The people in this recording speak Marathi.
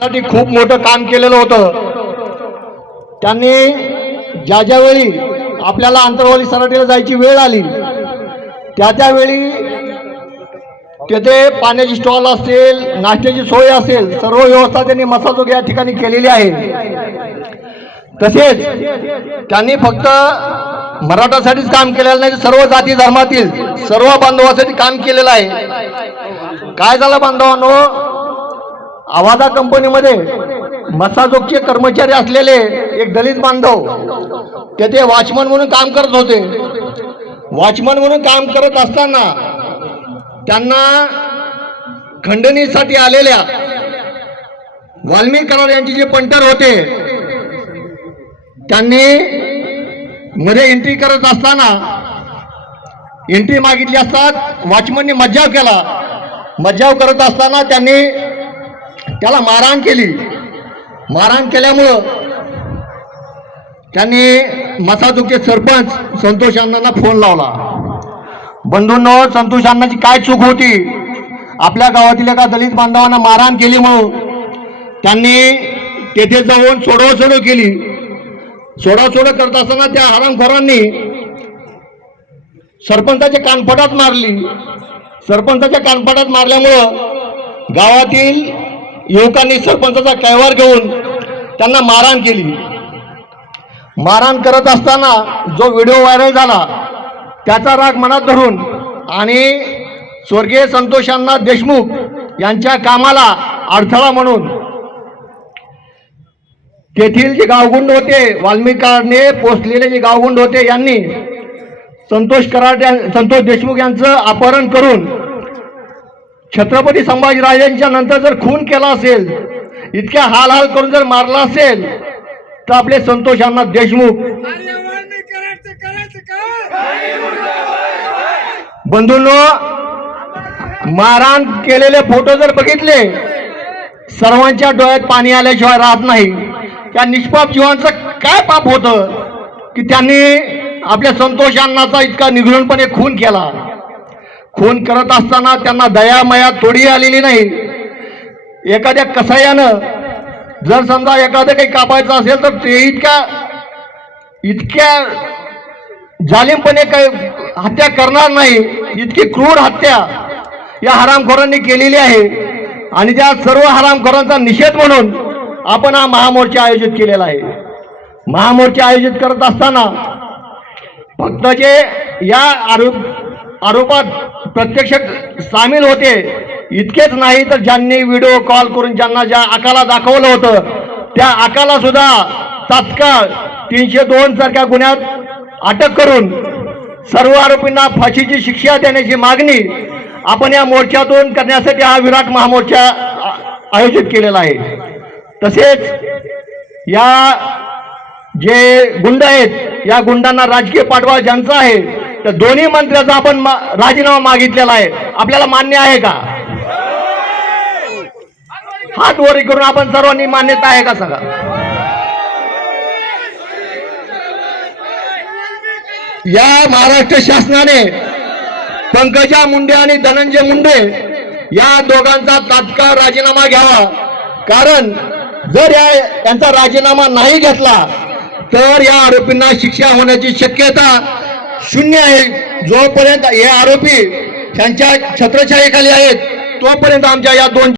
साठी खूप मोठं काम केलेलं होतं। त्यांनी ज्या ज्यावेळी आपल्याला आंतरवाली सराटीला जायची वेळ आली त्यावेळी तिथे पाण्याची स्टॉल असेल, नाश्त्याची सोय असेल, सर्व व्यवस्था त्यांनी मसाजोग या ठिकाणी केलेली आहे। तसेच त्यांनी फक्त मराठासाठीच काम केलेलं नाही, सर्व जाती धर्मातील सर्व बांधवांसाठी काम केलेलं आहे। काय झालं बांधवांनो, आवाजा कंपनीमध्ये मसाजोगचे कर्मचारी असलेले एक दलित बांधव तेथे वॉचमन म्हणून काम करत होते। वॉचमन म्हणून काम करत असताना त्यांना खंडणीसाठी आलेल्या वाल्मिक कराड यांचे जे पंटर होते त्यांनी मध्ये एंट्री करत असताना एंट्री मागितली असतात वॉचमनने मज्जाव केला। मज्जाव करत असताना त्यांनी त्याला मारहाण केली। मारहाण केल्यामुळं त्यांनी मसाजोगचे सरपंच संतोष अण्णांना फोन लावला। बंधूंनो, संतोष अण्णांची काय चूक होती? आपल्या गावातील एका दलित बांधवांना मारहाण केली म्हणून त्यांनी तेथे जाऊन सोडवासोडव केली। सोडासोड करत असताना त्या हरामखोरांनी सरपंचाच्या कानफटात मारली। सरपंचाच्या कानफटात मारल्यामुळं गावातील युवकांनी सरपंचाचा कैवार घेऊन त्यांना मारहाण केली। मारहाण करत असताना जो व्हिडिओ व्हायरल झाला त्याचा राग मनात धरून आणि स्वर्गीय संतोष अण्णा देशमुख यांच्या कामाला अडथळा म्हणून तेथील जे गावगुंड होते, वाल्मिक कराडने पोचलेले जे गावगुंड होते, यांनी संतोष देशमुख यांचं अपहरण करून छत्रपती संभाजीराजांच्या नंतर जर खून केला असेल, इतक्या हाल करून जर मारला असेल तर आपले संतोष अण्णा देशमुख बंधूंनो, मारहाण केलेले फोटो जर बघितले सर्वांच्या डोळ्यात पाणी आल्याशिवाय राहत नाही। त्या निष्पाप जीवांचं काय पाप होतं की त्यांनी आपल्या संतोष अण्णाचा इतका निर्घृणपणे खून केला। खून करत असताना त्यांना दयामया थोडी आलेली नाही। एखाद्या कसायानं जर समजा एखादं काही कापायचं असेल तर ते इतक्या जालिमपणे काही हत्या करणार नाही। इतकी क्रूर हत्या या हरामखोरांनी केलेली आहे आणि त्या सर्व हरामखोरांचा निषेध म्हणून आपण हा महामोर्चा आयोजित केलेला आहे। महामोर्चा आयोजित करत असताना फक्त जे या आरोपात प्रत्यक्ष सामील होते इतकेच नाही तर ज्यांनी व्हिडिओ कॉल करून ज्यांना ज्या आकाला दाखवलं होतं त्या आकाला सुद्धा तात्काळ 302 सारख्या गुन्ह्यात अटक करून सर्व आरोपींना फाशीची शिक्षा देण्याची मागणी आपण या मोर्चातून करण्यासाठी हा विराट महामोर्चा आयोजित केलेला आहे। तसेच या जे गुंड आहेत या गुंडांना राजकीय पाठबळ ज्यांचा आहे तर दोन्ही मंत्र्याचा आपण राजीनामा मागितलेला आहे। आपल्याला मान्य आहे का? हात वर करून आपण सर्वांनी मान्यता आहे का सांगा? या महाराष्ट्र शासनाने पंकजा मुंडे आणि धनंजय मुंडे या दोघांचा तात्काळ राजीनामा घ्यावा। कारण जर यांचा राजीनामा नाही घेतला तर या आरोपींना शिक्षा होण्याची शक्यता शून्य आहे। जोपर्यंत हे आरोपी त्यांच्या छत्रछायेखाली आहेत तोपर्यंत आमच्या या दोन